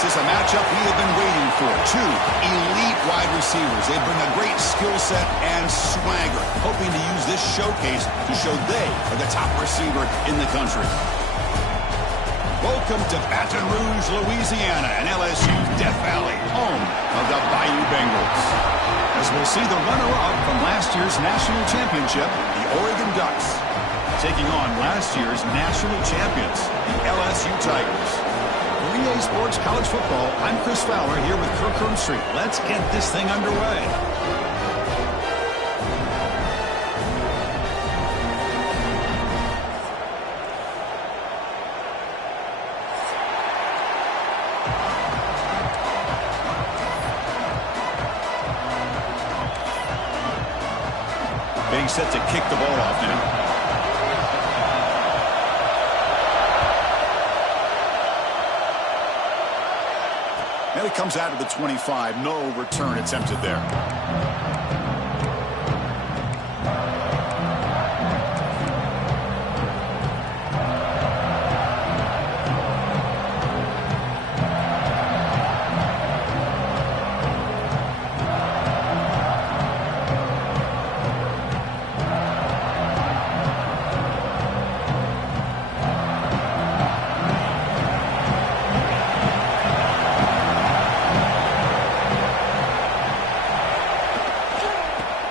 This is a matchup we have been waiting for. Two elite wide receivers. They bring a great skill set and swagger, hoping to use this showcase to show they are the top receiver in the country. Welcome to Baton Rouge, Louisiana, and LSU's Death Valley, home of the Bayou Bengals. As we'll see the runner-up from last year's national championship, the Oregon Ducks, taking on last year's national champions, the LSU Tigers. For EA Sports College Football, I'm Chris Fowler here with Kirk Herbstreit. Let's get this thing underway. Being set to kick the ball off now. And it comes out of the 25. No return attempted there.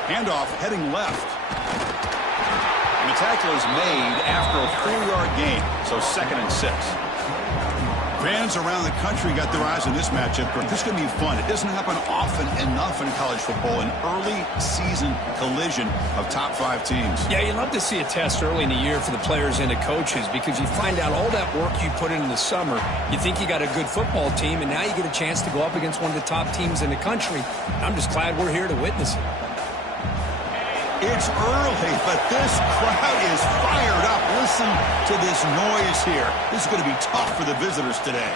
Handoff heading left. And the tackle is made after a 4-yard gain, so 2nd and 6. Fans around the country got their eyes on this matchup. This is going to be fun. It doesn't happen often enough in college football, an early season collision of top 5 teams. Yeah, you love to see a test early in the year for the players and the coaches because you find out all that work you put in the summer. You think you got a good football team, and now you get a chance to go up against one of the top teams in the country. I'm just glad we're here to witness it. It's early, but this crowd is fired up. Listen to this noise here. This is going to be tough for the visitors today.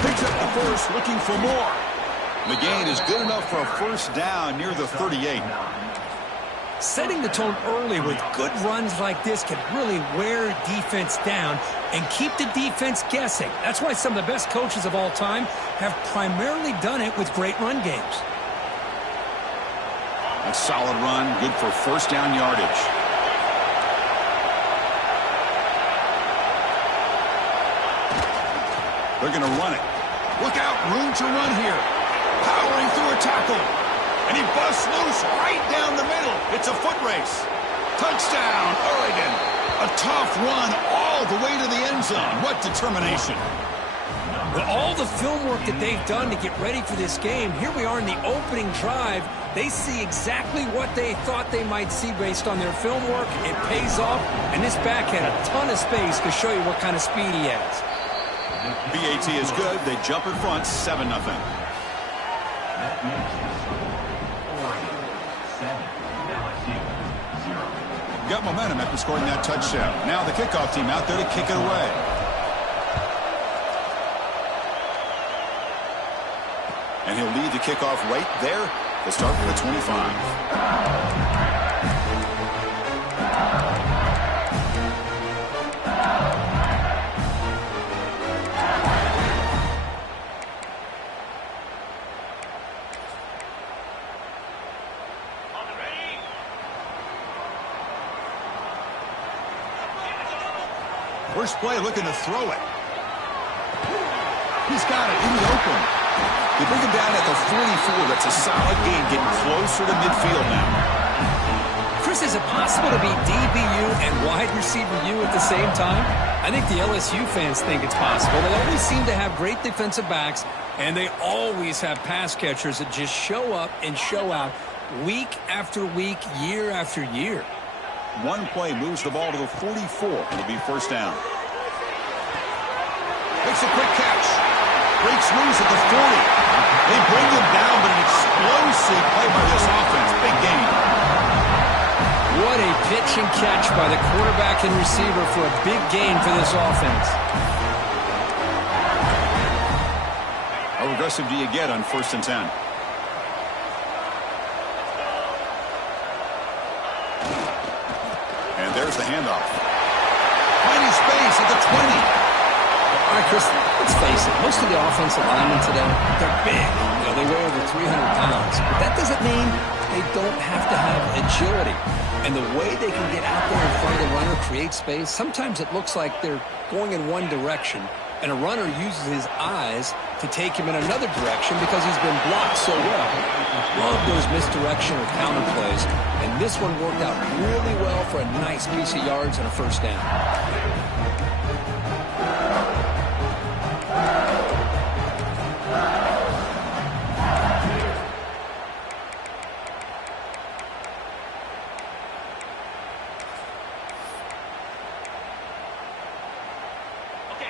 Picks up the first, looking for more. The gain is good enough for a first down near the 38. Setting the tone early with good runs like this can really wear defense down and keep the defense guessing. That's why some of the best coaches of all time have primarily done it with great run games. A solid run, good for first down yardage. They're going to run it. Look out, room to run here. Powering through a tackle. And he busts loose right down the middle. It's a foot race. Touchdown, Oregon. A tough run all the way to the end zone. What determination. With all the film work that they've done to get ready for this game, here we are in the opening drive. They see exactly what they thought they might see based on their film work. It pays off, and this back had a ton of space to show you what kind of speed he has. BAT is good. They jump in front, 7-0. Got momentum after scoring that touchdown. Now the kickoff team out there to kick it away. And he'll lead the kickoff right there. They'll start from the 25. First play looking to throw it. He's got it in the open. They bring him down at the 44. That's a solid gain, getting closer to midfield now. Chris, is it possible to be DBU and wide receiver U at the same time? I think the LSU fans think it's possible. They always seem to have great defensive backs, and they always have pass catchers that just show up and show out week after week, year after year. One play moves the ball to the 44. It'll be first down. Makes a quick catch. Breaks loose at the 40. They bring him down, but an explosive play by this offense. Big gain. What a pitch and catch by the quarterback and receiver for a big gain for this offense. How aggressive do you get on 1st and 10? And there's the handoff. Finding space at the 20. All right, Chris, let's face it. Most of the offensive linemen today, they're big. They weigh over 300 pounds. But that doesn't mean they don't have to have agility. And the way they can get out there in front of the runner, create space, sometimes it looks like they're going in one direction, and a runner uses his eyes to take him in another direction because he's been blocked so well. Love those misdirection or counter plays, and this one worked out really well for a nice piece of yards and a first down.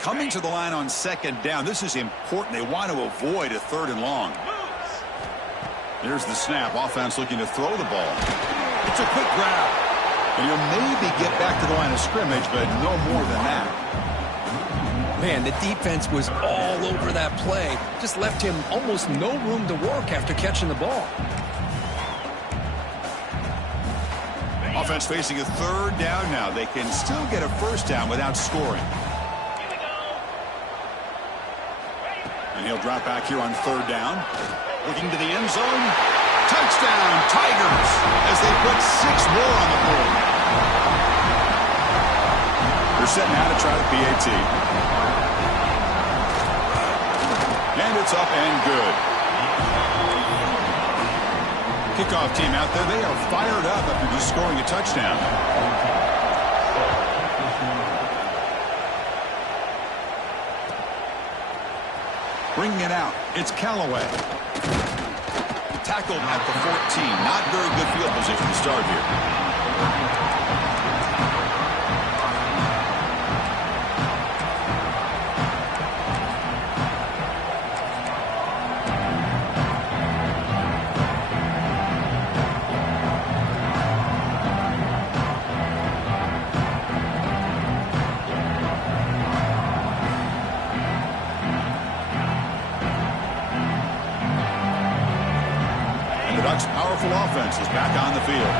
Coming to the line on second down. This is important. They want to avoid a third and long. There's the snap. Offense looking to throw the ball. It's a quick grab. And he'll maybe get back to the line of scrimmage, but no more than that. Man, the defense was all over that play. Just left him almost no room to work after catching the ball. Offense facing a third down now. They can still get a first down without scoring. And he'll drop back here on third down. Looking to the end zone. Touchdown, Tigers, as they put 6 more on the board. They're setting out to try the PAT. And it's up and good. Kickoff team out there. They are fired up after just scoring a touchdown. Bringing it out, it's Callaway. Tackled at the 14. Not very good field position to start here. Powerful offense is back on the field.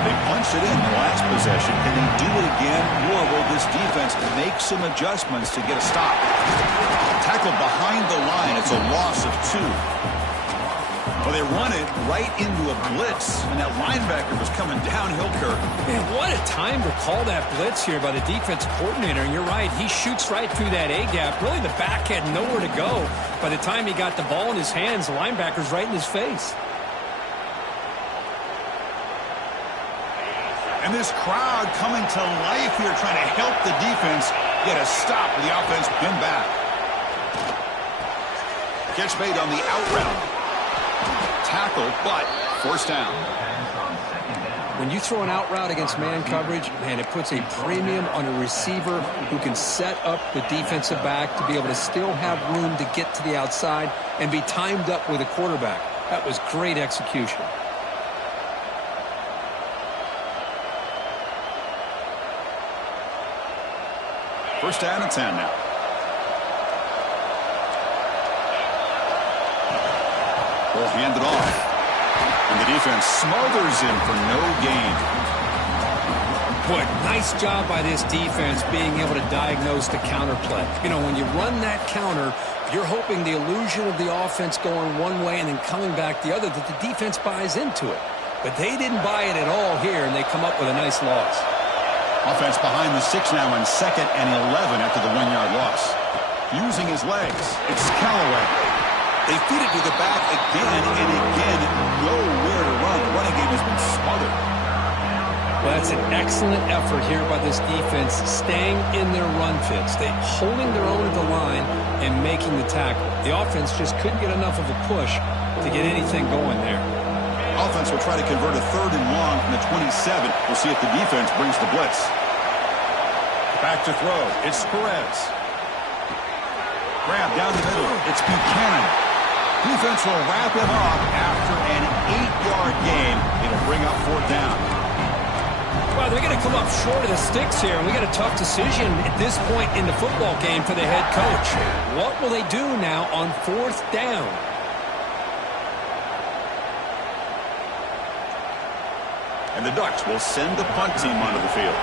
They punched it in the last possession. Can they do it again? Or will this defense make some adjustments to get a stop? Tackled behind the line. It's a loss of 2. Well, they run it right into a blitz, and that linebacker was coming downhill, Kirk. Man, what a time to call that blitz here by the defense coordinator. And you're right, he shoots right through that A-gap. Really, the back had nowhere to go. By the time he got the ball in his hands, the linebacker's right in his face. And this crowd coming to life here, trying to help the defense get a stop with the offense pinned back. Catch made on the out route. Tackle, but forced down. When you throw an out route against man coverage, man, it puts a premium on a receiver who can set up the defensive back to be able to still have room to get to the outside and be timed up with a quarterback. That was great execution. First down and 10 now. Ball handed off. And the defense smothers him for no gain. Boy, nice job by this defense being able to diagnose the counter play. You know, when you run that counter, you're hoping the illusion of the offense going one way and then coming back the other, that the defense buys into it. But they didn't buy it at all here, and they come up with a nice loss. Offense behind the 6 now on 2nd and 11 after the 1-yard loss. Using his legs, it's Callaway. They feed it to the back again and again. Nowhere to run. The running game has been smothered. Well, that's an excellent effort here by this defense, staying in their run fits. They holding their own at the line and making the tackle. The offense just couldn't get enough of a push to get anything going there. Offense will try to convert a 3rd and long from the 27. We'll see if the defense brings the blitz. Back to throw. It's Perez. Grab down the middle. It's Buchanan. Defense will wrap him up after an 8-yard gain. It'll bring up 4th down. Well, they're going to come up short of the sticks here, and we got a tough decision at this point in the football game for the head coach. What will they do now on 4th down? And the Ducks will send the punt team onto the field.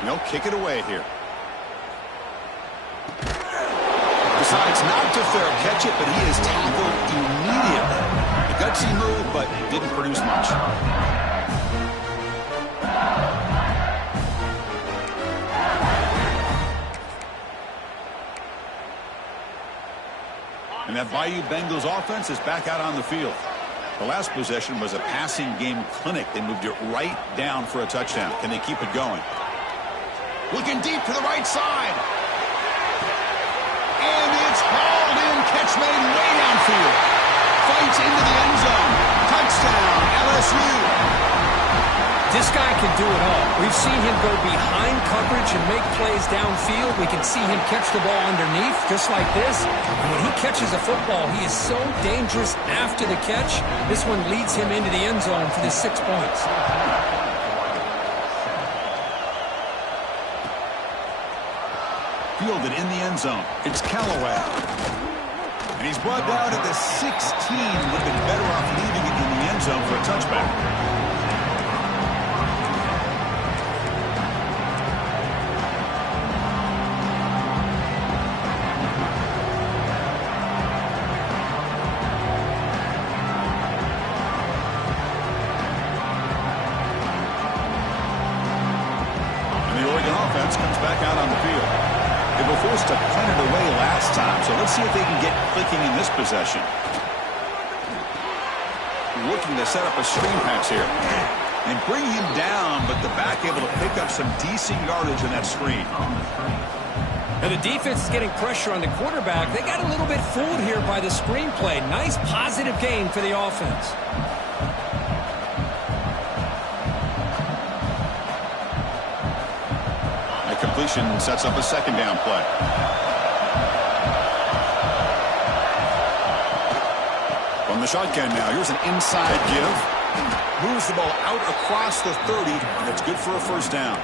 And they'll kick it away here. Decides not to fair catch it, but he is tackled immediately. A gutsy move, but didn't produce much. And that Bayou Bengals offense is back out on the field. The last possession was a passing game clinic. They moved it right down for a touchdown. Can they keep it going? Looking deep to the right side. And it's hauled in. Catch made way downfield. Fights into the end zone. Touchdown, LSU. This guy can do it all. We've seen him go behind coverage and make plays downfield. We can see him catch the ball underneath, just like this. And when he catches a football, he is so dangerous after the catch. This one leads him into the end zone for the 6 points. Fielded in the end zone. It's Callaway. And he's brought down at the 16. Would have been better off leaving it in the end zone for a touchback. Forced to punt it away last time, so let's see if they can get clicking in this possession. Looking to set up a screen pass here and bring him down, but the back able to pick up some decent yardage in that screen. And the defense is getting pressure on the quarterback. They got a little bit fooled here by the screenplay. Nice positive gain for the offense. Completion sets up a second down play. From the shotgun now, here's an inside give. Moves the ball out across the 30, and it's good for a first down.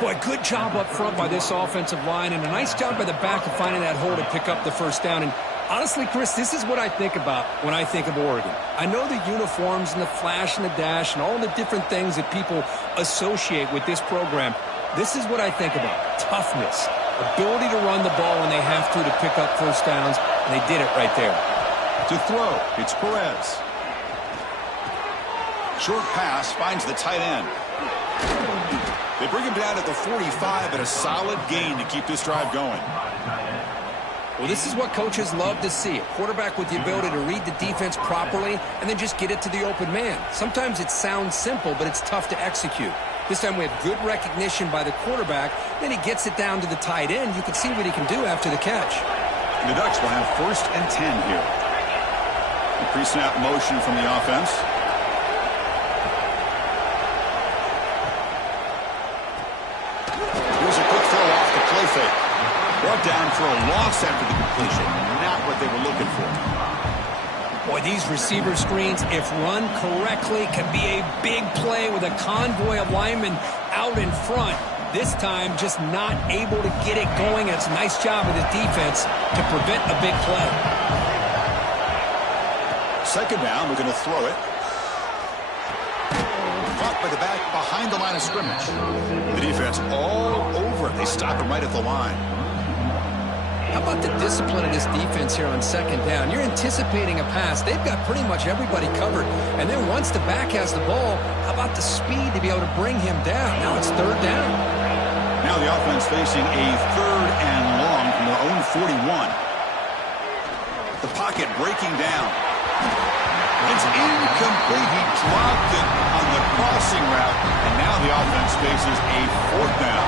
Boy, good job up front by this offensive line, and a nice job by the back of finding that hole to pick up the first down. And honestly, Chris, this is what I think about when I think of Oregon. I know the uniforms and the flash and the dash and all the different things that people associate with this program. This is what I think about. Toughness. Ability to run the ball when they have to pick up first downs, and they did it right there. To throw, it's Perez. Short pass finds the tight end. They bring him down at the 45 at a solid gain to keep this drive going. Well, this is what coaches love to see. A quarterback with the ability to read the defense properly and then just get it to the open man. Sometimes it sounds simple, but it's tough to execute. This time we have good recognition by the quarterback. Then he gets it down to the tight end. You can see what he can do after the catch. The Ducks will have 1st and 10 here. The pre-snap motion from the offense. Here's a quick throw off the play fake. Brought down for a loss after the completion. Not what they were looking for. Boy, these receiver screens, if run correctly, can be a big play with a convoy of linemen out in front. This time, just not able to get it going. It's a nice job of the defense to prevent a big play. Second down, we're going to throw it. Caught by the back behind the line of scrimmage. The defense all over it. They stop him right at the line. How about the discipline of this defense here on second down? You're anticipating a pass. They've got pretty much everybody covered. And then once the back has the ball, how about the speed to be able to bring him down? Now it's third down. Now the offense facing a 3rd and long from their own 41. The pocket breaking down. It's incomplete. He dropped it on the crossing route. And now the offense faces a 4th down.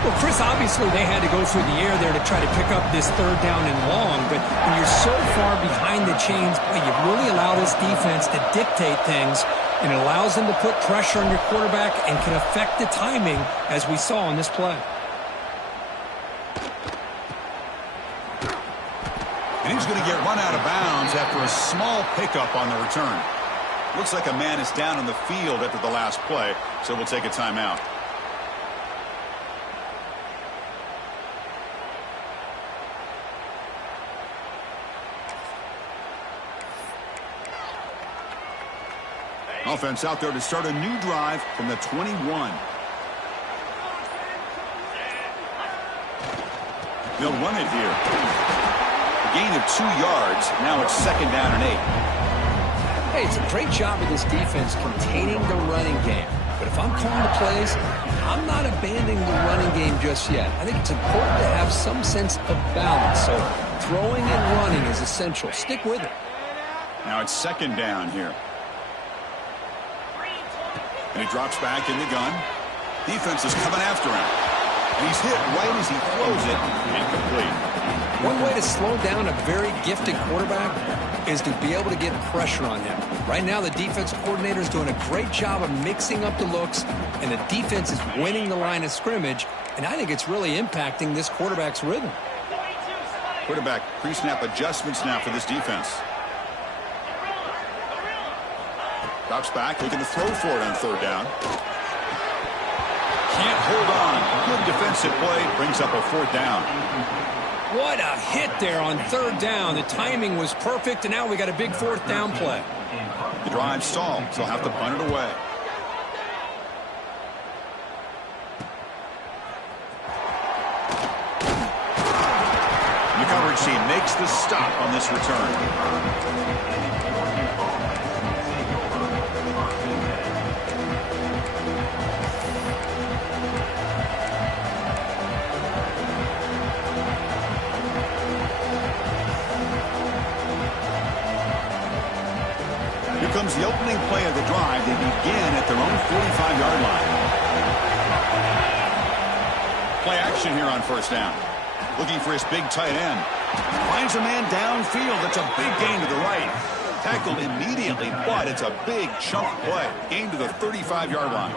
Well, Chris, obviously they had to go through the air there to try to pick up this 3rd down and long, but when you're so far behind the chains, boy, you really allow this defense to dictate things, and it allows them to put pressure on your quarterback and can affect the timing, as we saw in this play. And he's going to get run out of bounds after a small pickup on the return. Looks like a man is down on the field after the last play, so we'll take a timeout. Offense out there to start a new drive from the 21. They'll run it here. A gain of 2 yards. Now it's 2nd down and 8. Hey, it's a great job of this defense containing the running game. But if I'm calling the plays, I'm not abandoning the running game just yet. I think it's important to have some sense of balance. So throwing and running is essential. Stick with it. Now it's 2nd down here. And he drops back in the gun. Defense is coming after him. And he's hit right as he throws it. Incomplete. One way to slow down a very gifted quarterback is to be able to get pressure on him. Right now, the defense coordinator is doing a great job of mixing up the looks, and the defense is winning the line of scrimmage, and I think it's really impacting this quarterback's rhythm. Quarterback pre-snap adjustments now for this defense. Drops back, looking to throw for it on 3rd down. Can't hold on. Good defensive play. Brings up a 4th down. What a hit there on 3rd down. The timing was perfect, and now we got a big 4th down play. The drive stalled, so he'll have to punt it away. The coverage team makes the stop on this return. Comes the opening play of the drive. They begin at their own 45-yard line. Play action here on 1st down. Looking for his big tight end. Finds a man downfield. It's a big gain to the right. Tackled immediately, but it's a big chunk play. Gain to the 35-yard line.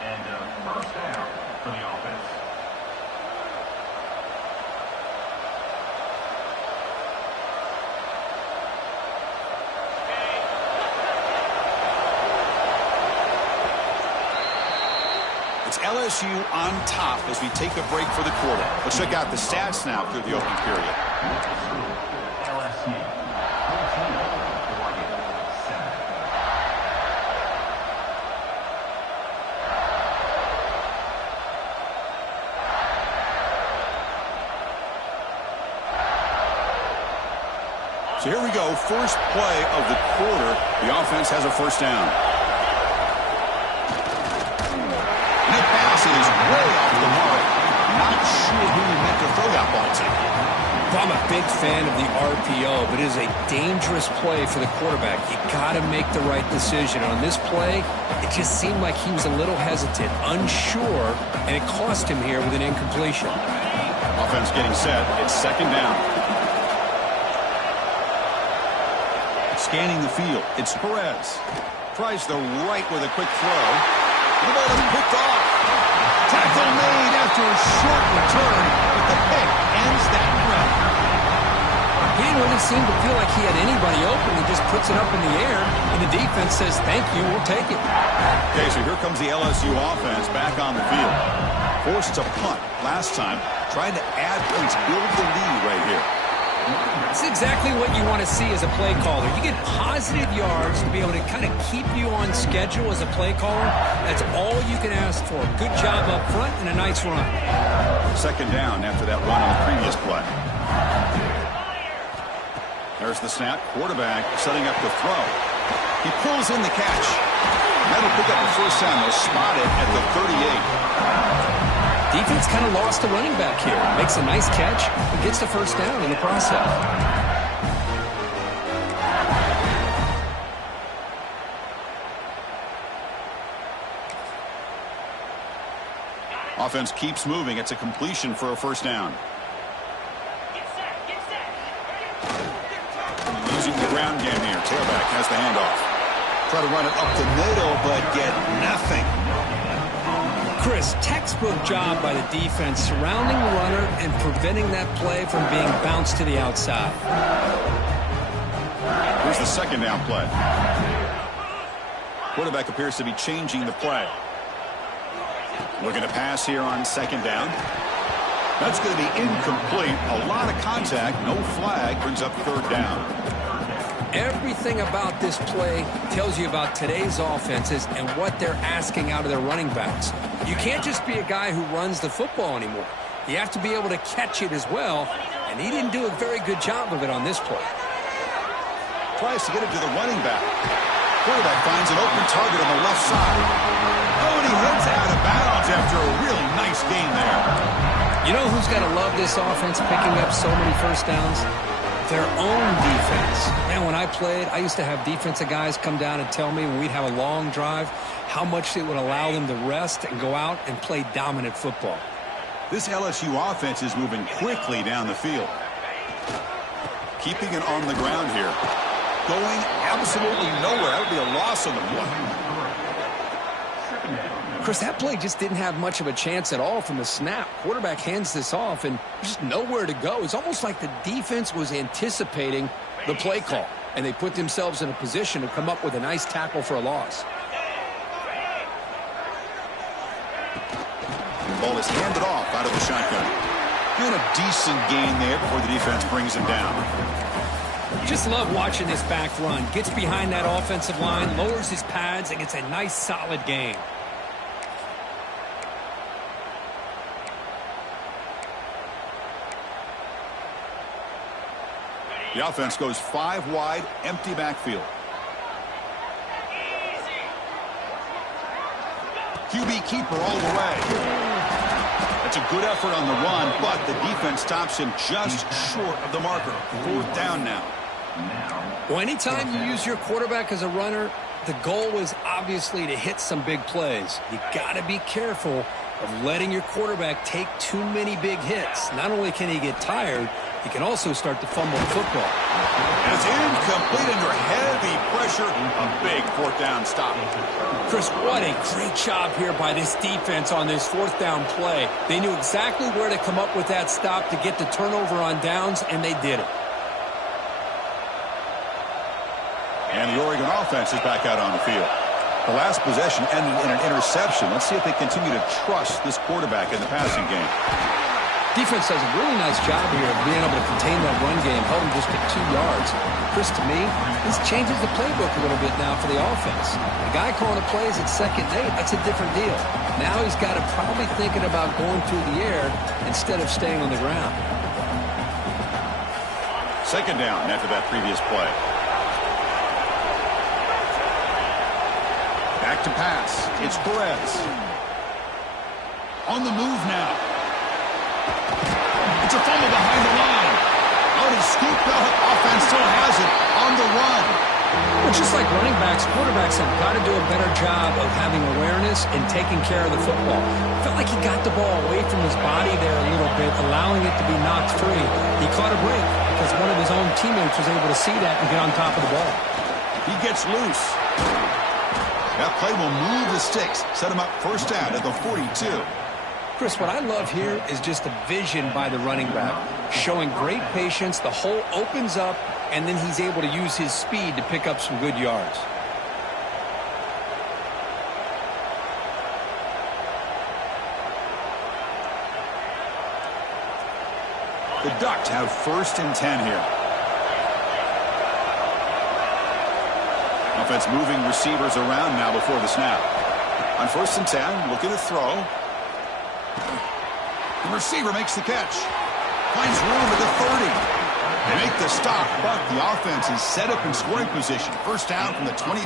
And 1st down for the offense. LSU on top as we take a break for the quarter. Let's check out the stats now through the opening period. LSU. So here we go. First play of the quarter. The offense has a 1st down. Is way off the mark. Not sure who he meant to throw that ball to. I'm a big fan of the RPO, but it is a dangerous play for the quarterback. You got to make the right decision. On this play, it just seemed like he was a little hesitant, unsure, and it cost him here with an incompletion. Offense getting set. It's 2nd down. Scanning the field. It's Perez. Tries the right with a quick throw. The ball is picked off. Tackle made after a short return, but the pick ends that run. He didn't really seem to feel like he had anybody open. He just puts it up in the air, and the defense says, thank you, we'll take it. Okay, so here comes the LSU offense back on the field. Forced to punt last time, trying to add points, build the lead right here. It's exactly what you want to see as a play caller. You get positive yards to be able to kind of keep you on schedule as a play caller. That's all you can ask for. Good job up front and a nice run. 2nd down after that run on the previous play. There's the snap. Quarterback setting up the throw. He pulls in the catch. That'll pick up the 1st down. They'll spot it at the 38. Defense kind of lost the running back here. Makes a nice catch and gets the 1st down in the process. Offense keeps moving. It's a completion for a 1st down. Using the ground game here. Tailback has the handoff. Try to run it up the middle, but get nothing. Chris, textbook job by the defense surrounding the runner and preventing that play from being bounced to the outside. Here's the 2nd down play. Quarterback appears to be changing the play. Looking to pass here on 2nd down. That's going to be incomplete. A lot of contact, no flag, brings up 3rd down. Everything about this play tells you about today's offenses and what they're asking out of their running backs. You can't just be a guy who runs the football anymore. You have to be able to catch it as well, and he didn't do a very good job of it on this play. Tries to get it to the running back. Quarterback finds an open target on the left side. Oh, and he heads out of bounds after a really nice gain there. You know who's got to love this offense picking up so many first downs? Their own defense. Man, when I played, I used to have defensive guys come down and tell me when we'd have a long drive how much it would allow them to rest and go out and play dominant football. This LSU offense is moving quickly down the field. Keeping it on the ground here. Going absolutely nowhere. That would be a loss on the play. Chris, that play just didn't have much of a chance at all from the snap. Quarterback hands this off, and there's just nowhere to go. It's almost like the defense was anticipating the play call, and they put themselves in a position to come up with a nice tackle for a loss. Ball is handed off out of the shotgun. Doing a decent gain there before the defense brings him down. Just love watching this back run. Gets behind that offensive line, lowers his pads, and gets a nice solid gain. The offense goes 5 wide, empty backfield. QB keeper all the way. That's a good effort on the run, but the defense stops him just short of the marker. 4th down now. Well, anytime you use your quarterback as a runner, the goal is obviously to hit some big plays. You got to be careful of letting your quarterback take too many big hits. Not only can he get tired, he can also start to fumble the football. And it's incomplete under heavy pressure. A big 4th down stop. Chris, what a great job here by this defense on this 4th down play. They knew exactly where to come up with that stop to get the turnover on downs, and they did it. And the Oregon offense is back out on the field. The last possession ended in an interception. Let's see if they continue to trust this quarterback in the passing game. Defense does a really nice job here of being able to contain that run game, held him just at 2 yards. Chris, to me, this changes the playbook a little bit now for the offense. The guy calling the plays at 2nd and 8, that's a different deal. Now he's got to probably thinking about going through the air instead of staying on the ground. 2nd down after that previous play. Back to pass. It's Perez. On the move now. It's a fumble behind the line. Oh, he scooped up. Offense still has it on the run. Well, just like running backs, quarterbacks have got to do a better job of having awareness and taking care of the football. Felt like he got the ball away from his body there a little bit, allowing it to be knocked free. He caught a break because one of his own teammates was able to see that and get on top of the ball. He gets loose. That play will move the sticks, set him up 1st down at the 42. Chris, what I love here is just the vision by the running back, showing great patience. The hole opens up, and then he's able to use his speed to pick up some good yards. The Ducks have 1st and 10 here. Offense moving receivers around now before the snap. On 1st and 10, looking to throw. The receiver makes the catch. Finds room at the 30. They make the stop, but the offense is set up in scoring position. 1st down from the 23.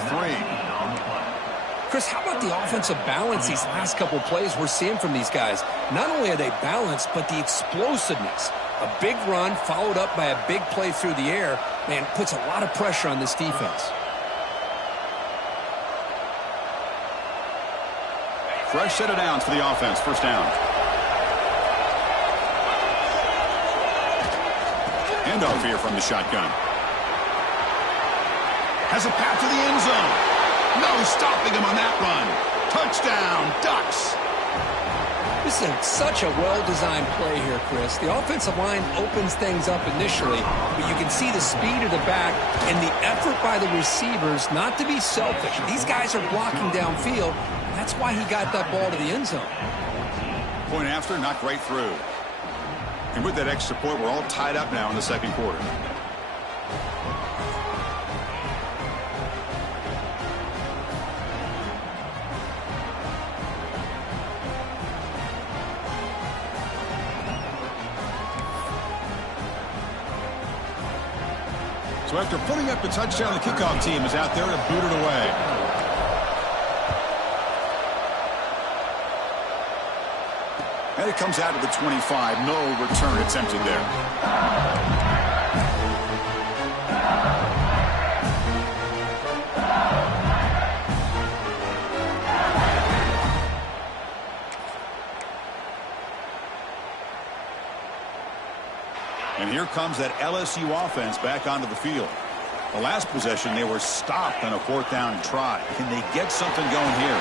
Chris, how about the offensive balance these last couple plays we're seeing from these guys? Not only are they balanced, but the explosiveness. A big run followed up by a big play through the air, man, puts a lot of pressure on this defense. Fresh set of downs for the offense. 1st down. Handoff here from the shotgun. Has a path to the end zone. No stopping him on that run. Touchdown, Ducks. This is such a well-designed play here, Chris. The offensive line opens things up initially, but you can see the speed of the back and the effort by the receivers not to be selfish. These guys are blocking downfield. That's why he got that ball to the end zone. Point after, knocked right through. And with that extra point, we're all tied up now in the 2nd quarter. So after putting up the touchdown, the kickoff team is out there to boot it away. And it comes out to the 25. No return attempted there. And here comes that LSU offense back onto the field. The last possession, they were stopped on a 4th down try. Can they get something going here?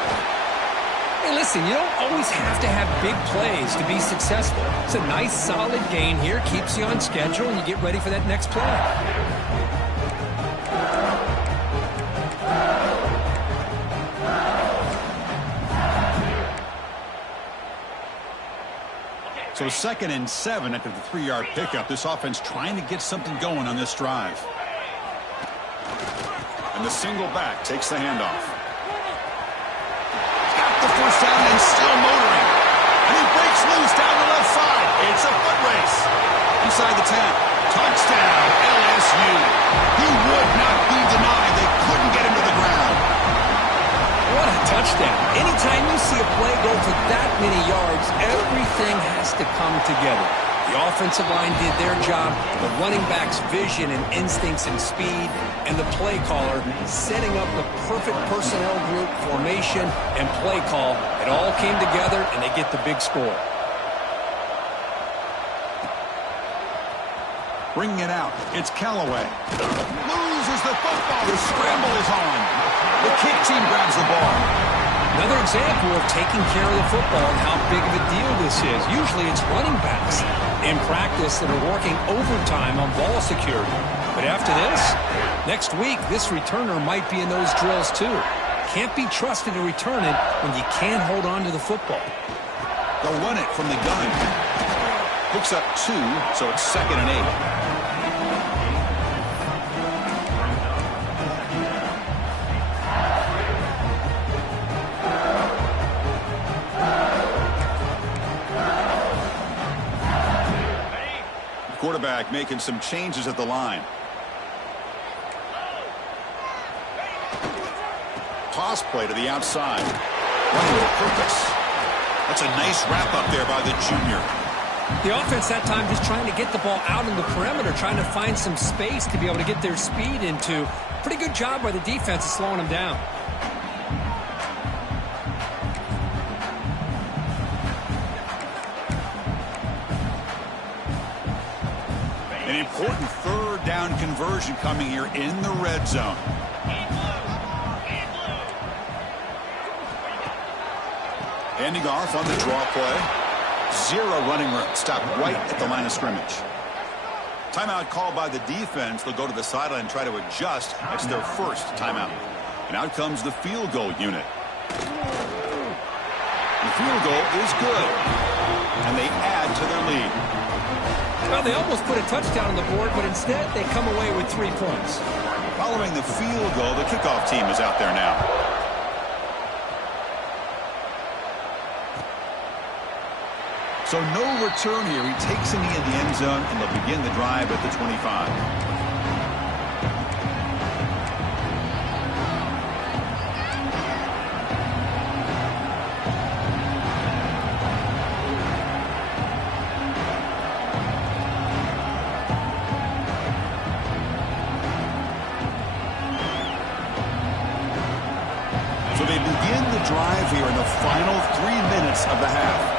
Hey, listen, you don't always have to have big plays to be successful. It's a nice, solid gain here. Keeps you on schedule, and you get ready for that next play. So 2nd and 7 after the 3-yard pickup. This offense trying to get something going on this drive. And the single back takes the handoff. Got the first down and still motoring. And he breaks loose down the left side. It's a foot race. Inside the 10. Touchdown, LSU. He would not be denied. They couldn't get him to the ground. What a touchdown. Anytime you see a play go for that many yards, everything has to come together. The offensive line did their job, the running back's vision and instincts and speed, and the play caller setting up the perfect personnel group, formation, and play call. It all came together, and they get the big score. Bringing it out, it's Callaway. Loses the football. The scramble is on. The kick team grabs the ball. Another example of taking care of the football and how big of a deal this is. Usually it's running backs in practice that are working overtime on ball security. But after this, next week, this returner might be in those drills too. Can't be trusted to return it when you can't hold on to the football. They'll run it from the gun. Picks up 2, so it's 2nd and 8. Quarterback making some changes at the line. Toss play to the outside. Running with purpose. That's a nice wrap up there by the junior. The offense that time just trying to get the ball out on the perimeter, trying to find some space to be able to get their speed into. Pretty good job by the defense of slowing them down. An important 3rd down conversion coming here in the red zone. Handing off on the draw play. 0 running room. Stopped right at the line of scrimmage. Timeout called by the defense. They'll go to the sideline and try to adjust. It's their first timeout. And out comes the field goal unit. The field goal is good. And they add to their lead. Well, they almost put a touchdown on the board, but instead they come away with 3 points. Following the field goal, the kickoff team is out there now. So no return here. He takes a knee in the end zone, and they'll begin the drive at the 25. So they begin the drive here in the final 3 minutes of the half.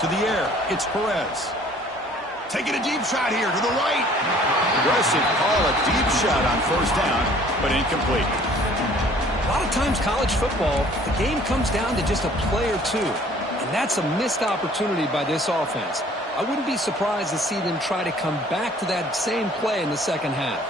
To the air, it's Perez. Taking a deep shot here to the right. Aggressive call, a deep shot on 1st down, but incomplete. A lot of times college football, the game comes down to just a play or two. And that's a missed opportunity by this offense. I wouldn't be surprised to see them try to come back to that same play in the second half.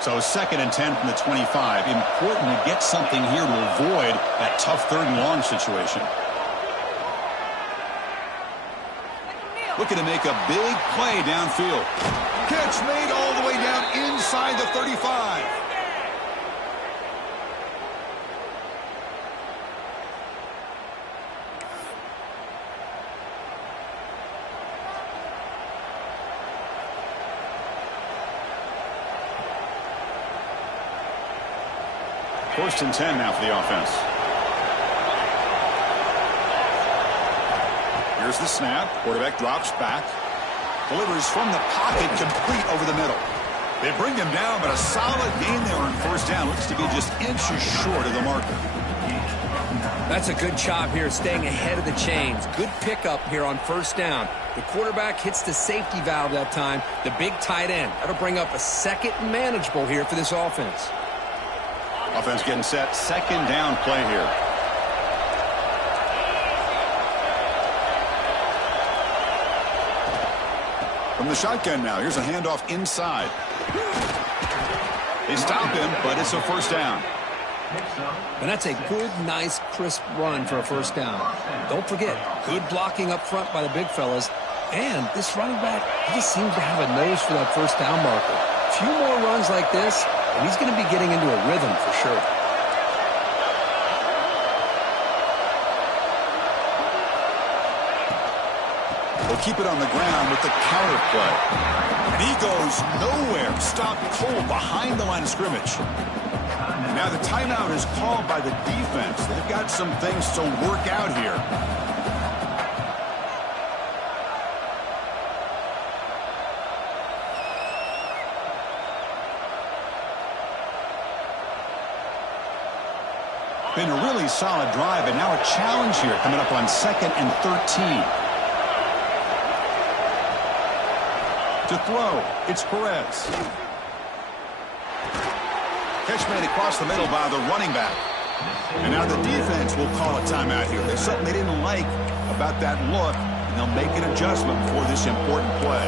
So 2nd and 10 from the 25. Important to get something here to avoid that tough 3rd and long situation. looking to make a big play downfield. Catch made all the way down inside the 35. First and 10 now for the offense. Here's the snap. Quarterback drops back. Delivers from the pocket, complete over the middle. They bring him down, but a solid gain there on first down. Looks to be just inches short of the marker. That's a good job here, staying ahead of the chains. Good pickup here on first down. The quarterback hits the safety valve that time. The big tight end. That'll bring up a second manageable here for this offense. Offense getting set. Second down play here. From the shotgun now. Here's a handoff inside. They stop him, but it's a first down. And that's a good, nice, crisp run for a first down. Don't forget, good blocking up front by the big fellas. And this running back, he just seems to have a nose for that first down marker. A few more runs like this, and he's going to be getting into a rhythm for sure. They'll keep it on the ground with the counter play. And he goes nowhere. Stopped cold behind the line of scrimmage. Now the timeout is called by the defense. They've got some things to work out here. Been a really solid drive, and now a challenge here coming up on 2nd and 13. To throw, it's Perez. Catch made across the middle by the running back. And now the defense will call a timeout here. There's something they didn't like about that look, and they'll make an adjustment before this important play.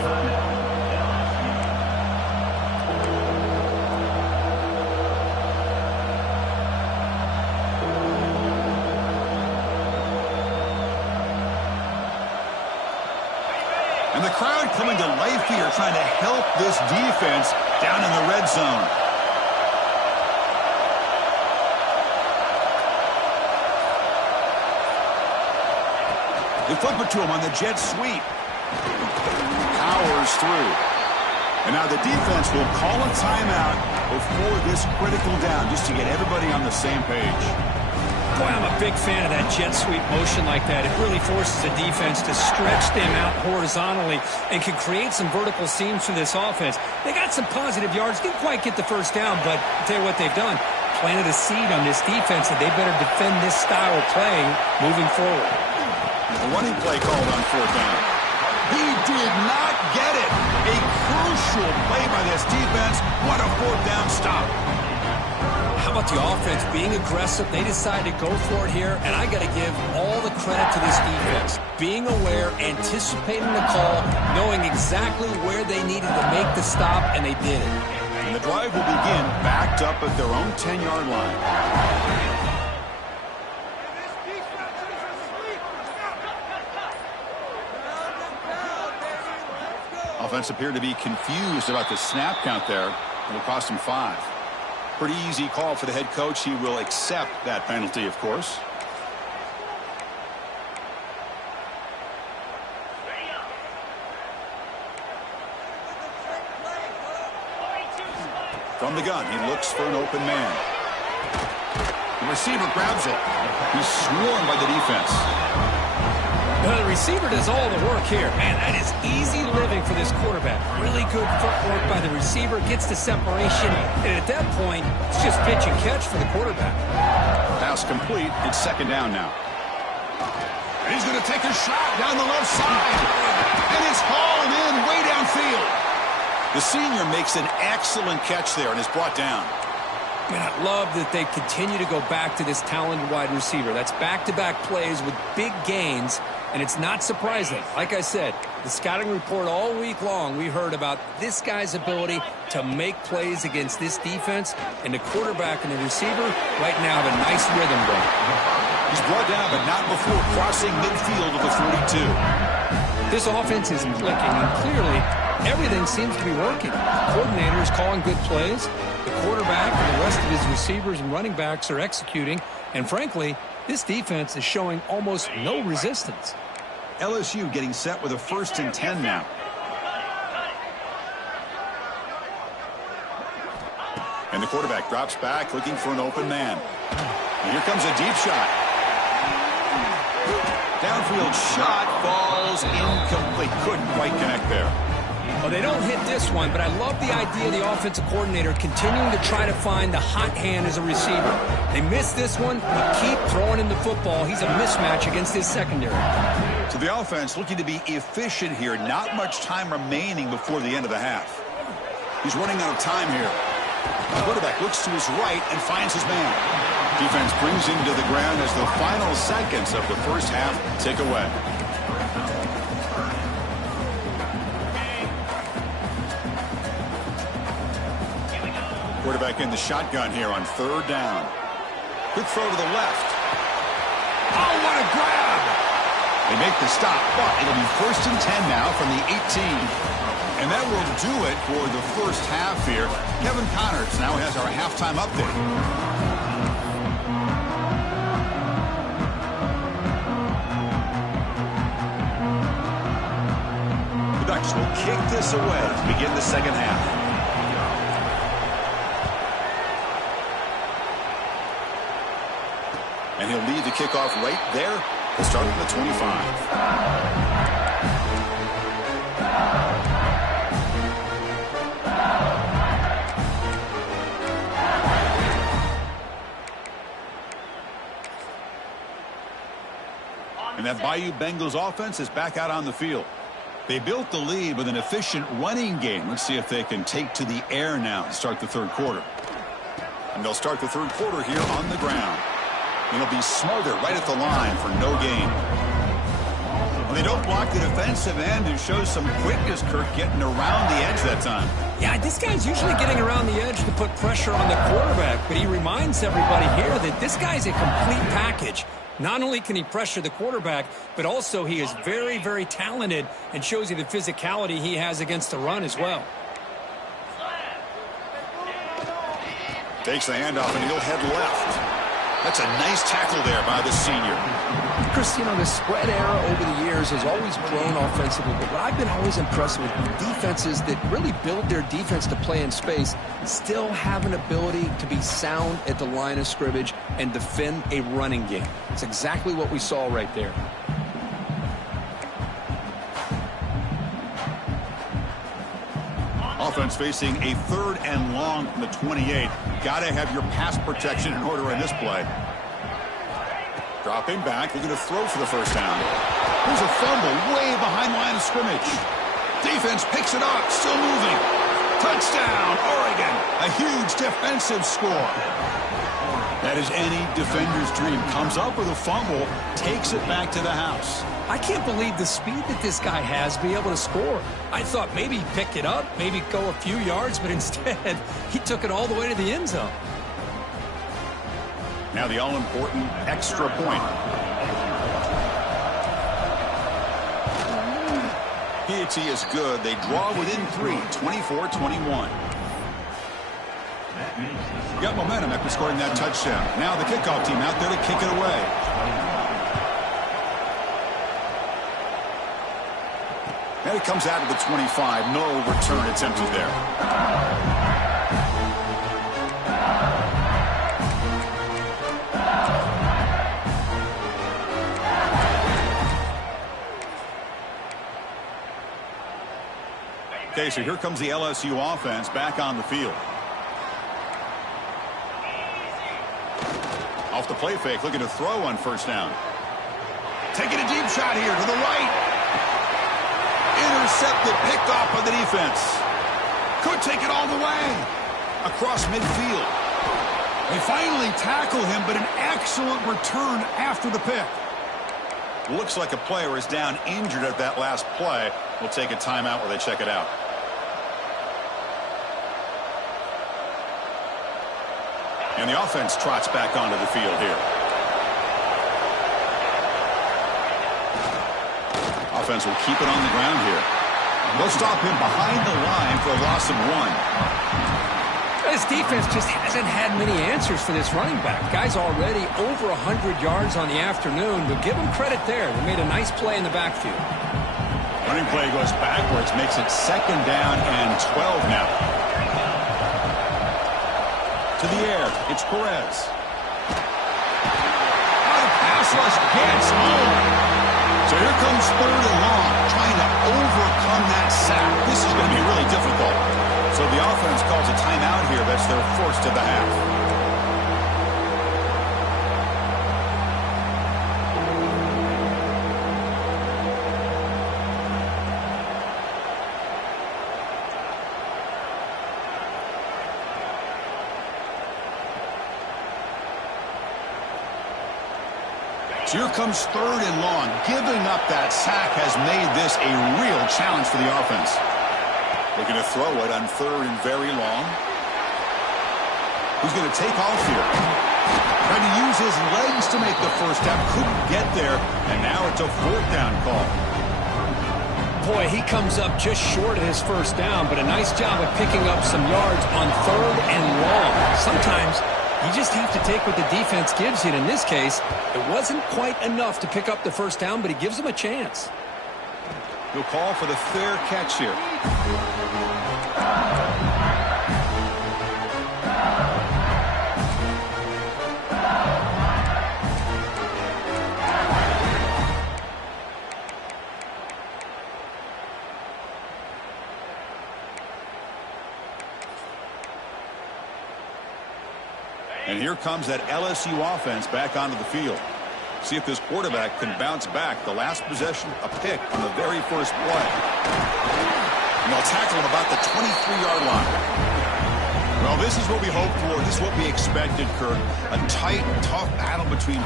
And the crowd coming to life here, trying to help this defense down in the red zone. They flip it to him on the jet sweep. Powers through. And now the defense will call a timeout before this critical down, just to get everybody on the same page. Boy, I'm a big fan of that jet sweep motion like that. It really forces the defense to stretch them out horizontally and can create some vertical seams for this offense. They got some positive yards. Didn't quite get the first down, but I'll tell you what they've done. Planted a seed on this defense that they better defend this style of playing moving forward. The running play called on fourth down. He did not get it. A crucial play by this defense. What a fourth down stop. How about the offense being aggressive? They decided to go for it here, and I got to give all the credit to this defense. Being aware, anticipating the call, knowing exactly where they needed to make the stop, and they did it. And the drive will begin backed up at their own 10-yard line. Offense appeared to be confused about the snap count there. It'll cost him 5. Pretty easy call for the head coach. He will accept that penalty, of course. From the gun, he looks for an open man. The receiver grabs it. He's swarmed by the defense. Well, the receiver does all the work here. Man, that is easy living for this quarterback. Really good footwork by the receiver. Gets the separation. And at that point, it's just pitch and catch for the quarterback. Pass complete. It's second down now. And he's going to take a shot down the left side. And it's hauled in way downfield. The senior makes an excellent catch there and is brought down. Man, I love that they continue to go back to this talented wide receiver. That's back-to-back plays with big gains, and it's not surprising. Like I said, the scouting report all week long, we heard about this guy's ability to make plays against this defense, and the quarterback and the receiver right now have a nice rhythm going. He's brought down, but not before crossing midfield of the 42. This offense is clicking, and clearly everything seems to be working. The coordinator is calling good plays. The quarterback and the rest of his receivers and running backs are executing. And frankly, this defense is showing almost no resistance. LSU getting set with a 1st and 10 now. And the quarterback drops back looking for an open man. And here comes a deep shot. Downfield shot falls incomplete. Couldn't quite connect there. Well, they don't hit this one, but I love the idea of the offensive coordinator continuing to try to find the hot hand as a receiver. They missed this one, but keep throwing him the football. He's a mismatch against his secondary. So the offense looking to be efficient here. Not much time remaining before the end of the half. He's running out of time here. The quarterback looks to his right and finds his man. Defense brings him to the ground as the final seconds of the first half tick away. Quarterback in the shotgun here on 3rd down. Quick throw to the left. Oh, what a grab! They make the stop, but it'll be 1st and 10 now from the 18. And that will do it for the first half here. Kevin Connors now has our halftime update. The Ducks will kick this away to begin the second half. And he'll lead the kickoff right there to start at the 25. And that Bayou Bengals offense is back out on the field. They built the lead with an efficient running game. Let's see if they can take to the air now to start the 3rd quarter. And they'll start the 3rd quarter here on the ground. It'll be Smarter right at the line for no gain. And they don't block the defensive end and show some quickness, Kirk, getting around the edge that time. Yeah, this guy's usually getting around the edge to put pressure on the quarterback, but he reminds everybody here that this guy's a complete package. Not only can he pressure the quarterback, but also he is very, very talented and shows you the physicality he has against the run as well. Takes the handoff and he'll head left. That's a nice tackle there by the senior. Chris, you know, the spread era over the years has always grown offensively, but what I've been always impressed with defenses that really build their defense to play in space still have an ability to be sound at the line of scrimmage and defend a running game. It's exactly what we saw right there. Offense facing a 3rd and long from the 28. Got to have your pass protection in order in this play. Dropping back, looking to throw for the first down. There's a fumble way behind line of scrimmage. Defense picks it up, still moving. Touchdown, Oregon. A huge defensive score. That is any defender's dream. Comes up with a fumble, takes it back to the house. I can't believe the speed that this guy has to be able to score. I thought maybe he'd pick it up, maybe go a few yards, but instead he took it all the way to the end zone. Now the all-important extra point. Piety is good. They draw within 3, 24-21. Got momentum after scoring that touchdown. Now the kickoff team out there to kick it away. And it comes out of the 25. No return attempted there. Okay, so here comes the LSU offense back on the field. Off the play fake, looking to throw on 1st down. Taking a deep shot here to the right. Intercepted, picked off by the defense. Could take it all the way. Across midfield. They finally tackle him, but an excellent return after the pick. Looks like a player is down injured at that last play. We'll take a timeout while they check it out. And the offense trots back onto the field here. offense will keep it on the ground here. They'll stop him behind the line for a loss of 1. This defense just hasn't had many answers for this running back. Guy's already over 100 yards on the afternoon, but give him credit there. They made a nice play in the backfield. Running play goes backwards, makes it 2nd down and 12 now. To the air, it's Perez. Oh, the pass rush gets home. So here comes 3rd and long, trying to overcome that sack. This is going to be really difficult. So the offense calls a timeout here. That's their first of the half. So here comes 3rd and long. Giving up that sack has made this a real challenge for the offense. Looking to throw it on 3rd and very long. Who's going to take off here? Trying to use his legs to make the first down. Couldn't get there, and now it's a 4th down call. Boy, he comes up just short of his first down, but a nice job of picking up some yards on 3rd and long. Sometimes you just have to take what the defense gives you. And in this case, it wasn't quite enough to pick up the first down, but he gives them a chance. He'll call for the fair catch here. And here comes that LSU offense back onto the field. See if this quarterback can bounce back. The last possession, a pick on the very first play. And they'll tackle him about the 23-yard line. Well, this is what we hoped for. This is what we expected, Kurt. A tight, tough battle between 2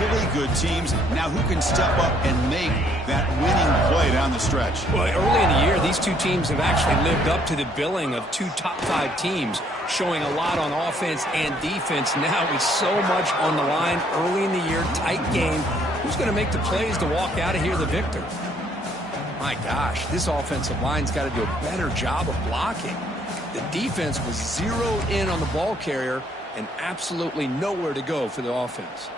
really good teams. Now who can step up and make that winning play down the stretch? Well, early in the year, these 2 teams have actually lived up to the billing of 2 top 5 teams, showing a lot on offense and defense. Now with so much on the line early in the year, tight game. Who's going to make the plays to walk out of here the victor? My gosh, this offensive line's got to do a better job of blocking. The defense was zeroed in on the ball carrier and absolutely nowhere to go for the offense.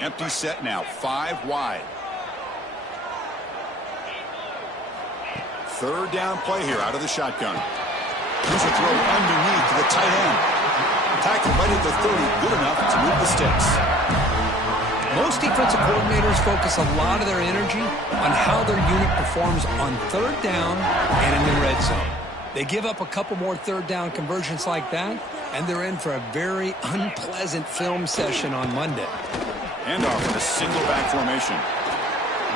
Empty set now, 5 wide. 3rd down play here out of the shotgun. Here's a throw underneath to the tight end. Tackle right at the 30, good enough to move the sticks. Most defensive coordinators focus a lot of their energy on how their unit performs on 3rd down and in the red zone. They give up a couple more 3rd down conversions like that, and they're in for a very unpleasant film session on Monday. Handoff in a single back formation.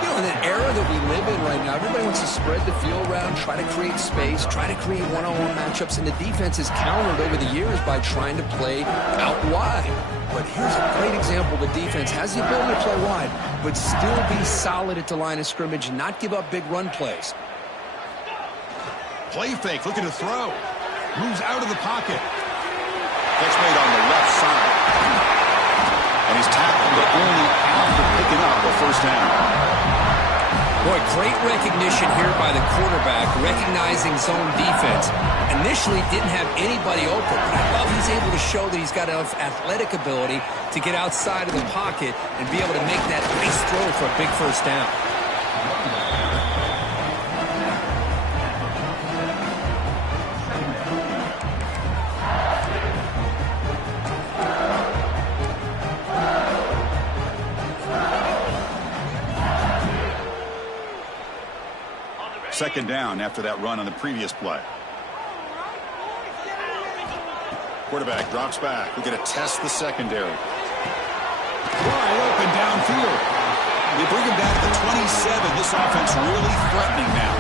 You know, in an era that we live in right now, everybody wants to spread the field around, try to create space, try to create one-on-one matchups, and the defense has countered over the years by trying to play out wide. But here's a great example. The defense has the ability to play wide, but still be solid at the line of scrimmage and not give up big run plays. Play fake, looking to throw. Moves out of the pocket. Catch made on the left side. And he's tackled, but only after picking up the first down. Boy, great recognition here by the quarterback, recognizing zone defense. Initially didn't have anybody open, but I love he's able to show that he's got enough athletic ability to get outside of the pocket and be able to make that nice throw for a big first down. Second down after that run on the previous play. Quarterback drops back. We're going to test the secondary. Wide open downfield. They bring him down to the 27. This offense really threatening now.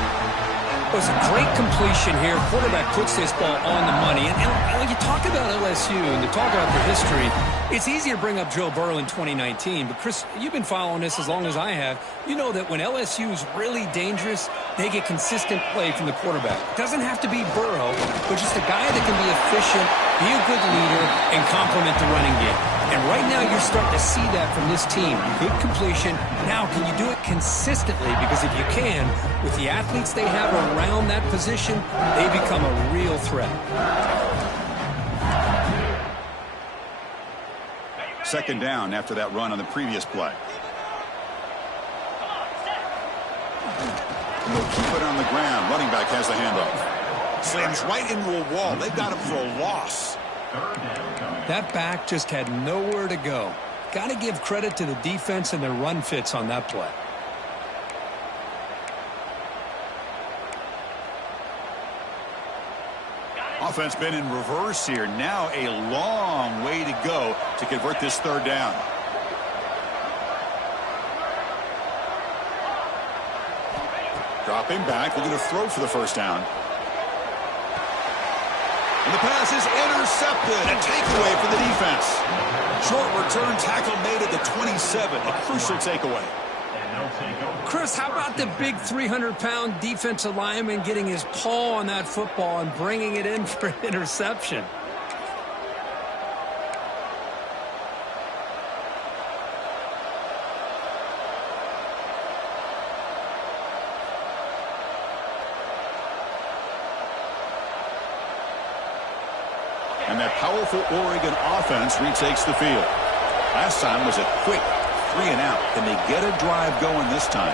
It was a great completion here. Quarterback puts this ball on the money. And when you talk about LSU and you talk about the history, it's easy to bring up Joe Burrow in 2019. But, Chris, you've been following this as long as I have. You know that when LSU is really dangerous, they get consistent play from the quarterback. It doesn't have to be Burrow, but just a guy that can be efficient, be a good leader, and complement the running game. And right now you're starting to see that from this team. Good completion. Now, can you do it consistently? Because if you can, with the athletes they have around that position, they become a real threat. Second down after that run on the previous play. And they'll keep it on the ground. Running back has the handoff. Slams right into a wall. They got him for a loss. That back just had nowhere to go. Got to give credit to the defense and their run fits on that play. Offense been in reverse here. Now a long way to go to convert this third down. Dropping back, looking to throw for the first down. And the pass is intercepted. A takeaway for the defense. Short return tackle made at the 27. A crucial takeaway. Chris, how about the big 300-pound defensive lineman getting his paw on that football and bringing it in for an interception? And that powerful Oregon offense retakes the field. Last time was a quick 3-and-out. Can they get a drive going this time?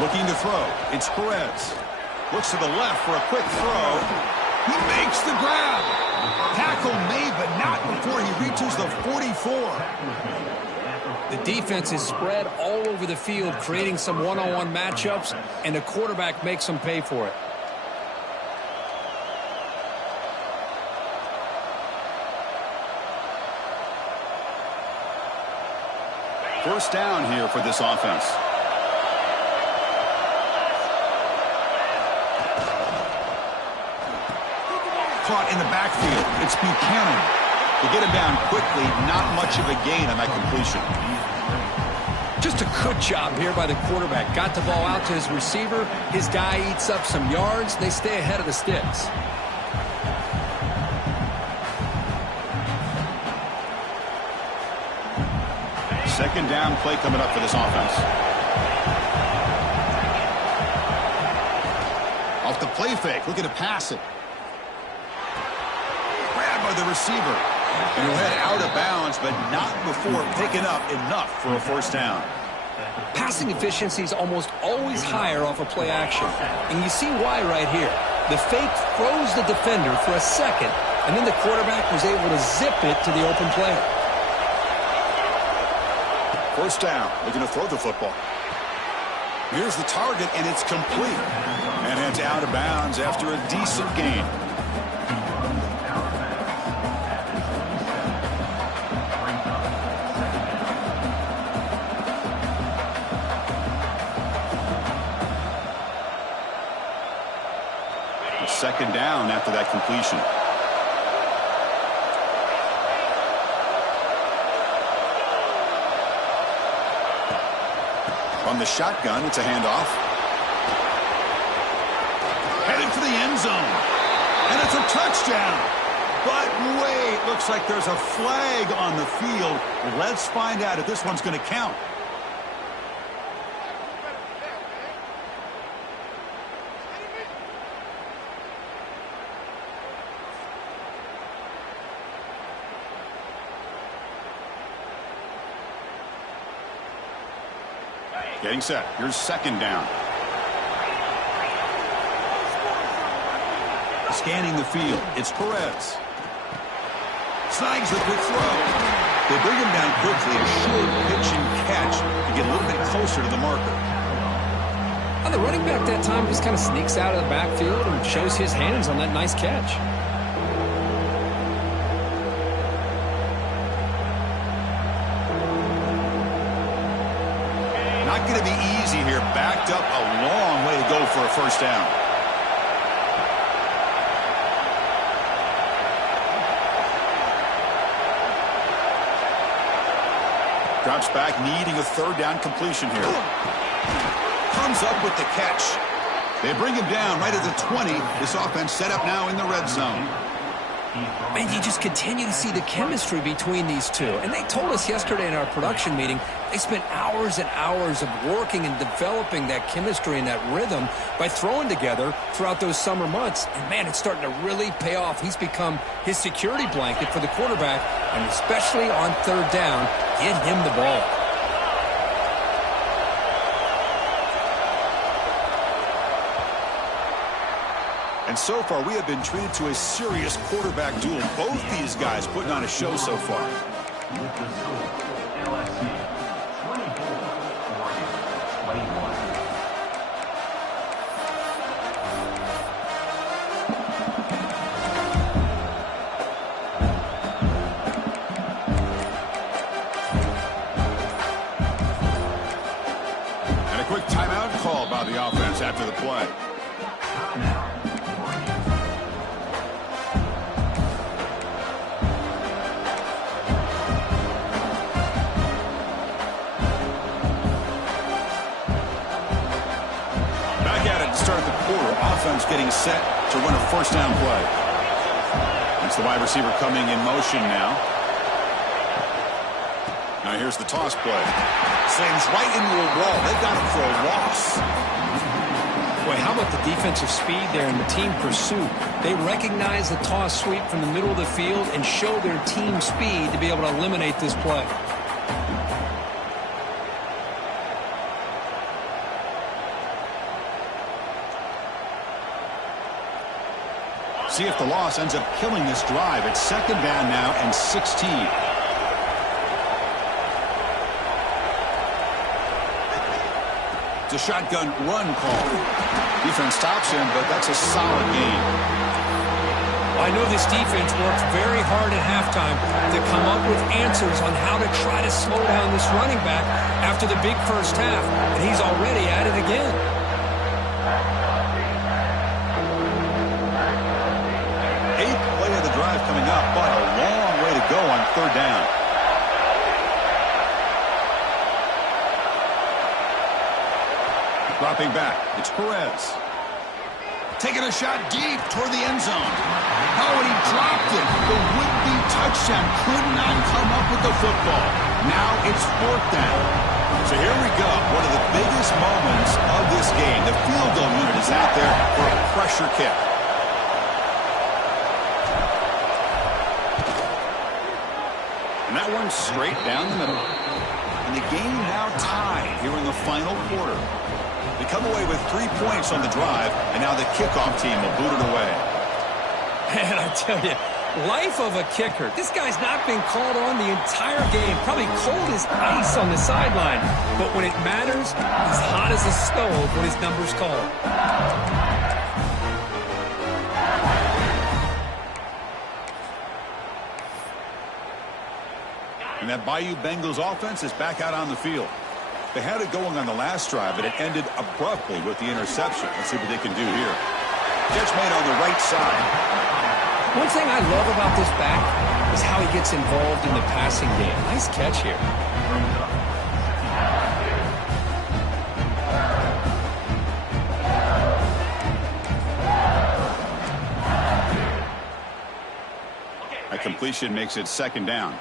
Looking to throw. It's Perez. Looks to the left for a quick throw. He makes the grab. Tackle made, but not before he reaches the 44. The defense is spread all over the field, creating some one-on-one matchups, and the quarterback makes them pay for it. First down here for this offense. Caught in the backfield. It's Buchanan. To get him down quickly, not much of a gain on that completion. Just a good job here by the quarterback. Got the ball out to his receiver. His guy eats up some yards. They stay ahead of the sticks. Second down play coming up for this offense. Off the play fake, looking to pass it. Grabbed by the receiver. And he'll head out of bounds, but not before picking up enough for a first down. Passing efficiency is almost always higher off of play action. And you see why right here. The fake froze the defender for a second, and then the quarterback was able to zip it to the open player. First down, looking to throw the football. Here's the target, and it's complete. And heads out of bounds after a decent gain. Second down after that completion. On the shotgun, it's a handoff. Headed for the end zone. And it's a touchdown. But wait, looks like there's a flag on the field. Let's find out if this one's going to count. Getting set. Here's second down. Scanning the field. It's Perez. Snags the quick throw. They bring him down quickly. A short pitch and catch to get a little bit closer to the marker. Well, the running back that time just kind of sneaks out of the backfield and shows his hands on that nice catch. not going to be easy here. Backed up a long way to go for a first down. Drops back, needing a third down completion here. Comes up with the catch. They bring him down right at the 20. This offense set up now in the red zone. Man, you just continue to see the chemistry between these two. And they told us yesterday in our production meeting, they spent hours and hours of working and developing that chemistry and that rhythm by throwing together throughout those summer months. And, man, it's starting to really pay off. He's become his security blanket for the quarterback, and especially on third down, get him the ball. And so far, we have been treated to a serious quarterback duel. Both these guys putting on a show so far. With the score, LSU 24, Oregon 21. And a quick timeout called by the offense after the play. Timeout. Start the quarter. Offense getting set to run a first down play. It's the wide receiver coming in motion now. Now here's the toss play. Slams right into a wall. They got him for a loss. Boy, how about the defensive speed there in the team pursuit? They recognize the toss sweep from the middle of the field and show their team speed to be able to eliminate this play. See if the loss ends up killing this drive. It's second down now and 16. It's a shotgun run call. Defense stops him, but that's a solid gain. I know this defense worked very hard at halftime to come up with answers on how to try to slow down this running back after the big first half, and he's already at it again. Coming up, but a long way to go on third down. Dropping back, it's Perez. Taking a shot deep toward the end zone. Oh, and he dropped it. The would-be touchdown could not come up with the football. Now it's fourth down. So here we go. One of the biggest moments of this game. The field goal unit is out there for a pressure kick. And that one straight down the middle. And the game now tied here in the final quarter. They come away with 3 points on the drive, and now the kickoff team will boot it away. Man, I tell you, life of a kicker. This guy's not been called on the entire game. Probably cold as ice on the sideline. But when it matters, he's hot as a stove when his number's called. And that Bayou Bengals offense is back out on the field. They had it going on the last drive, but it ended abruptly with the interception. Let's see what they can do here. Catch made on the right side. One thing I love about this back is how he gets involved in the passing game. Nice catch here. A completion makes it second down.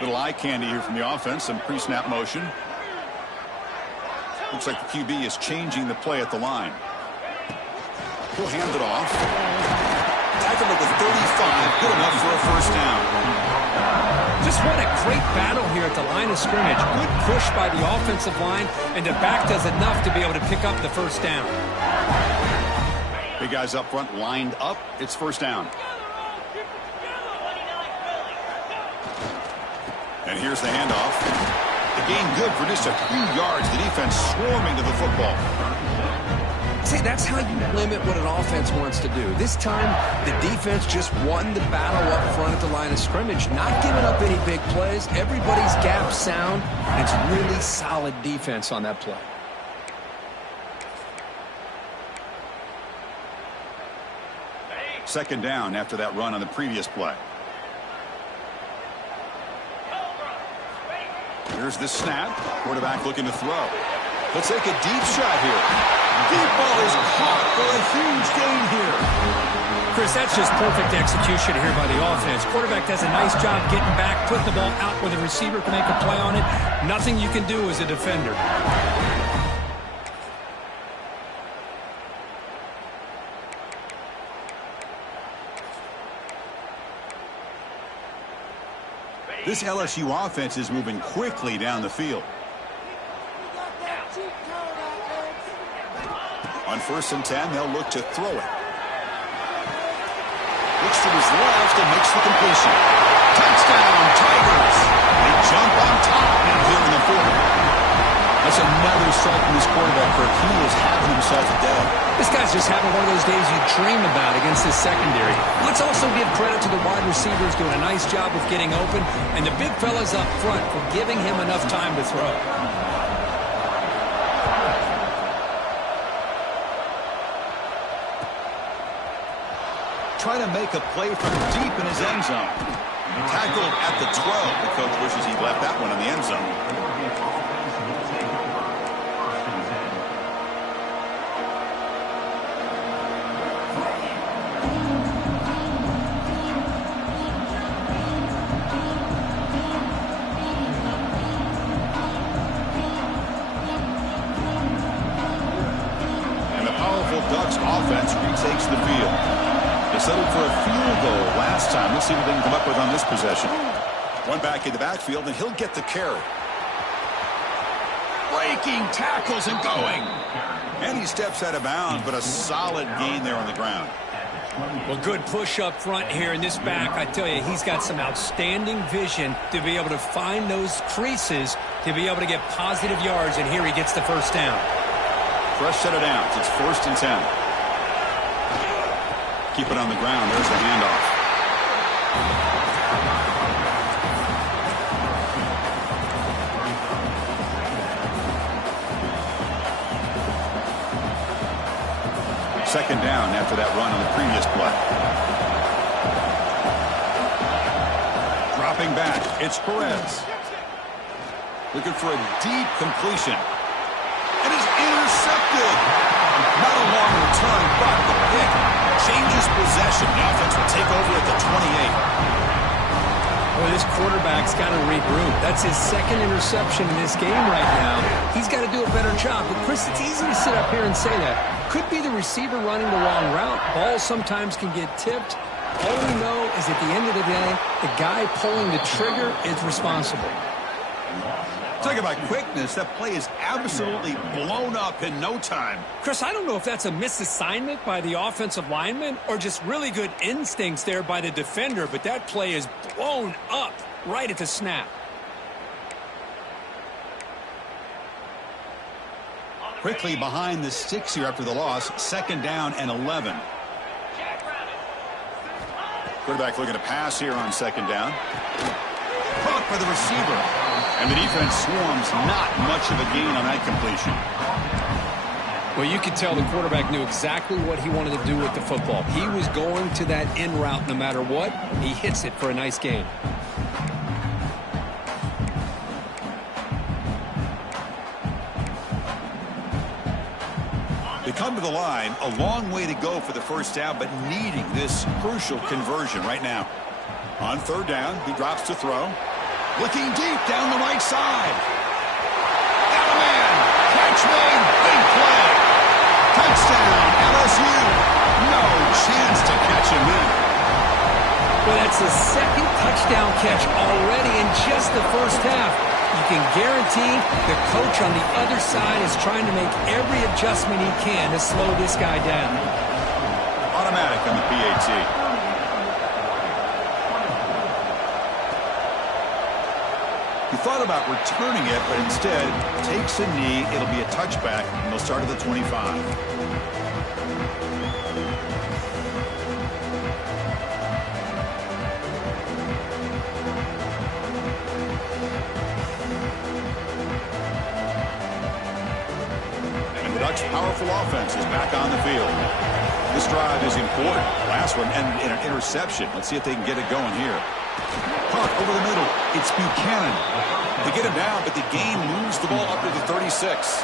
Little eye candy here from the offense. Some pre-snap motion. Looks like the QB is changing the play at the line. He'll hand it off. Tackle at the 35. Good enough for a first down. Just what a great battle here at the line of scrimmage. Good push by the offensive line, and the back does enough to be able to pick up the first down. Big guys up front lined up. It's first down. And here's the handoff. The gain good for just a few yards. The defense swarming to the football. See, that's how you limit what an offense wants to do. This time, the defense just won the battle up front at the line of scrimmage, not giving up any big plays. Everybody's gap sound, and it's really solid defense on that play. Second down after that run on the previous play. Here's the snap. Quarterback looking to throw. He'll take a deep shot here. Deep ball is caught for a huge gain here. Chris, that's just perfect execution here by the offense. Quarterback does a nice job getting back, putting the ball out where the receiver can make a play on it. Nothing you can do as a defender. This LSU offense is moving quickly down the field. On 1st and 10, they'll look to throw it. Looks to his left and makes the completion. Touchdown, Tigers! They jump on top now here in the fourth. That's another strike from this quarterback, Kirk. He is having himself a day. This guy's just having one of those days you dream about against his secondary. Let's also give credit to the wide receivers doing a nice job of getting open, and the big fellas up front for giving him enough time to throw. Trying to make a play from deep in his end zone. Tackled at the 12. The coach wishes he left that one in the end zone. Offense retakes the field. They settled for a field goal last time. Let's see what they can come up with on this possession. One back in the backfield, and he'll get the carry. Breaking tackles and going. And he steps out of bounds, but a solid gain there on the ground. Well, good push up front here in this back. I tell you, he's got some outstanding vision to be able to find those creases to be able to get positive yards, and here he gets the first down. Fresh set of downs. It's 1st and 10. Keep it on the ground. There's the handoff. Second down after that run on the previous play. Dropping back. It's Perez. Looking for a deep completion. And it's intercepted. Not a long return, but the pick changes possession. The offense will take over at the 28. Boy, this quarterback's got to regroup. That's his second interception in this game right now. He's got to do a better job. But, Chris, it's easy to sit up here and say that. Could be the receiver running the wrong route. Balls sometimes can get tipped. All we know is at the end of the day, the guy pulling the trigger is responsible. Talk about quickness. That play is absolutely blown up in no time. Chris, I don't know if that's a misassignment by the offensive lineman or just really good instincts there by the defender, but that play is blown up right at the snap. Quickly behind the sticks here after the loss. 2nd down and 11. Quarterback looking to pass here on 2nd down. Caught by the receiver. And the defense swarms. Not much of a gain on that completion. Well, you could tell the quarterback knew exactly what he wanted to do with the football. He was going to that in route no matter what. He hits it for a nice gain. They come to the line. A long way to go for the first down, but needing this crucial conversion right now. On 3rd down, he drops to throw. Looking deep down the right side. Got a man. Catch made. Big play. Touchdown, LSU. No chance to catch him in. Well, that's the 2nd touchdown catch already in just the first half. You can guarantee the coach on the other side is trying to make every adjustment he can to slow this guy down. Automatic on the PAT. He thought about returning it, but instead takes a knee. It'll be a touchback, and they'll start at the 25. most powerful offense is back on the field. This drive is important. Last one ended in an interception. Let's see if they can get it going here. Punt over the middle. It's Buchanan. They get him down, but the game moves the ball up to the 36.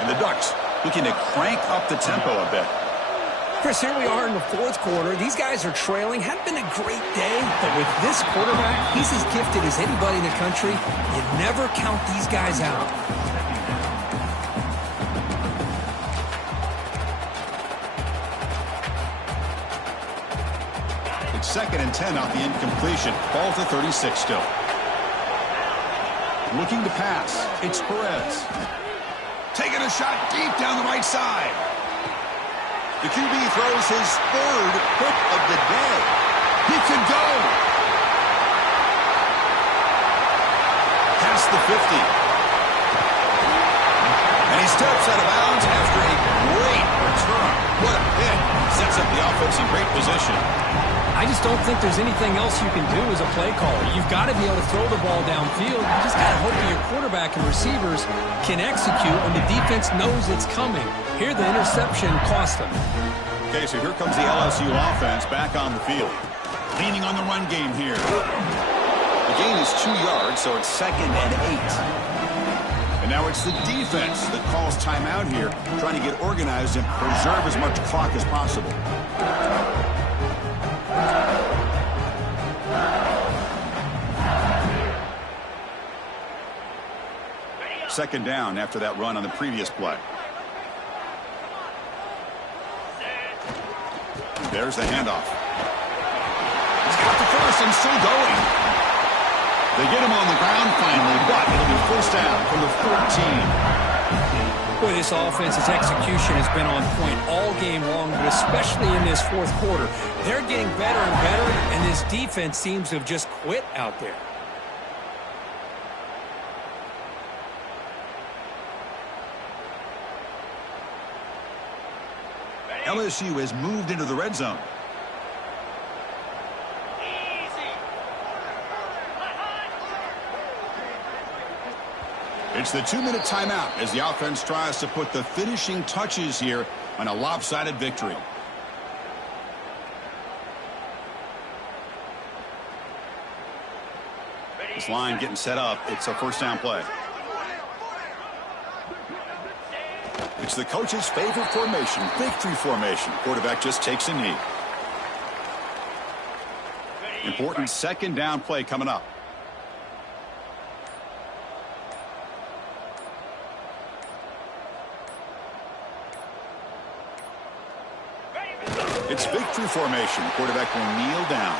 And the Ducks looking to crank up the tempo a bit. Chris, here we are in the fourth quarter. These guys are trailing. Hadn't been a great day, but with this quarterback, he's as gifted as anybody in the country. You never count these guys out. It's 2nd and 10 off the incompletion. Ball to 36 still. Looking to pass. It's Perez. Taking a shot deep down the right side. The QB throws his 3rd hit of the day. He can go. Past the 50. And he steps out of bounds after a great return. What a hit. Sets up the offense in great position. I just don't think there's anything else you can do as a play caller. You've got to be able to throw the ball downfield. You just got to hope that your quarterback and receivers can execute when the defense knows it's coming. Here, the interception cost them. Okay, so here comes the LSU offense back on the field. Leaning on the run game here. The gain is 2 yards, so it's 2nd and 8. And now it's the defense that calls timeout here, trying to get organized and preserve as much clock as possible. 2nd down after that run on the previous play. There's the handoff. He's got the first and still going. They get him on the ground finally, but it'll be 1st down from the 14. Boy, this offense's execution has been on point all game long, but especially in this fourth quarter. They're getting better and better, and this defense seems to have just quit out there. LSU has moved into the red zone. It's the 2-minute timeout as the offense tries to put the finishing touches here on a lopsided victory. This line getting set up. It's a 1st down play. It's the coach's favorite formation, victory formation. Quarterback just takes a knee. Important 2nd down play coming up. It's victory formation. Quarterback will kneel down.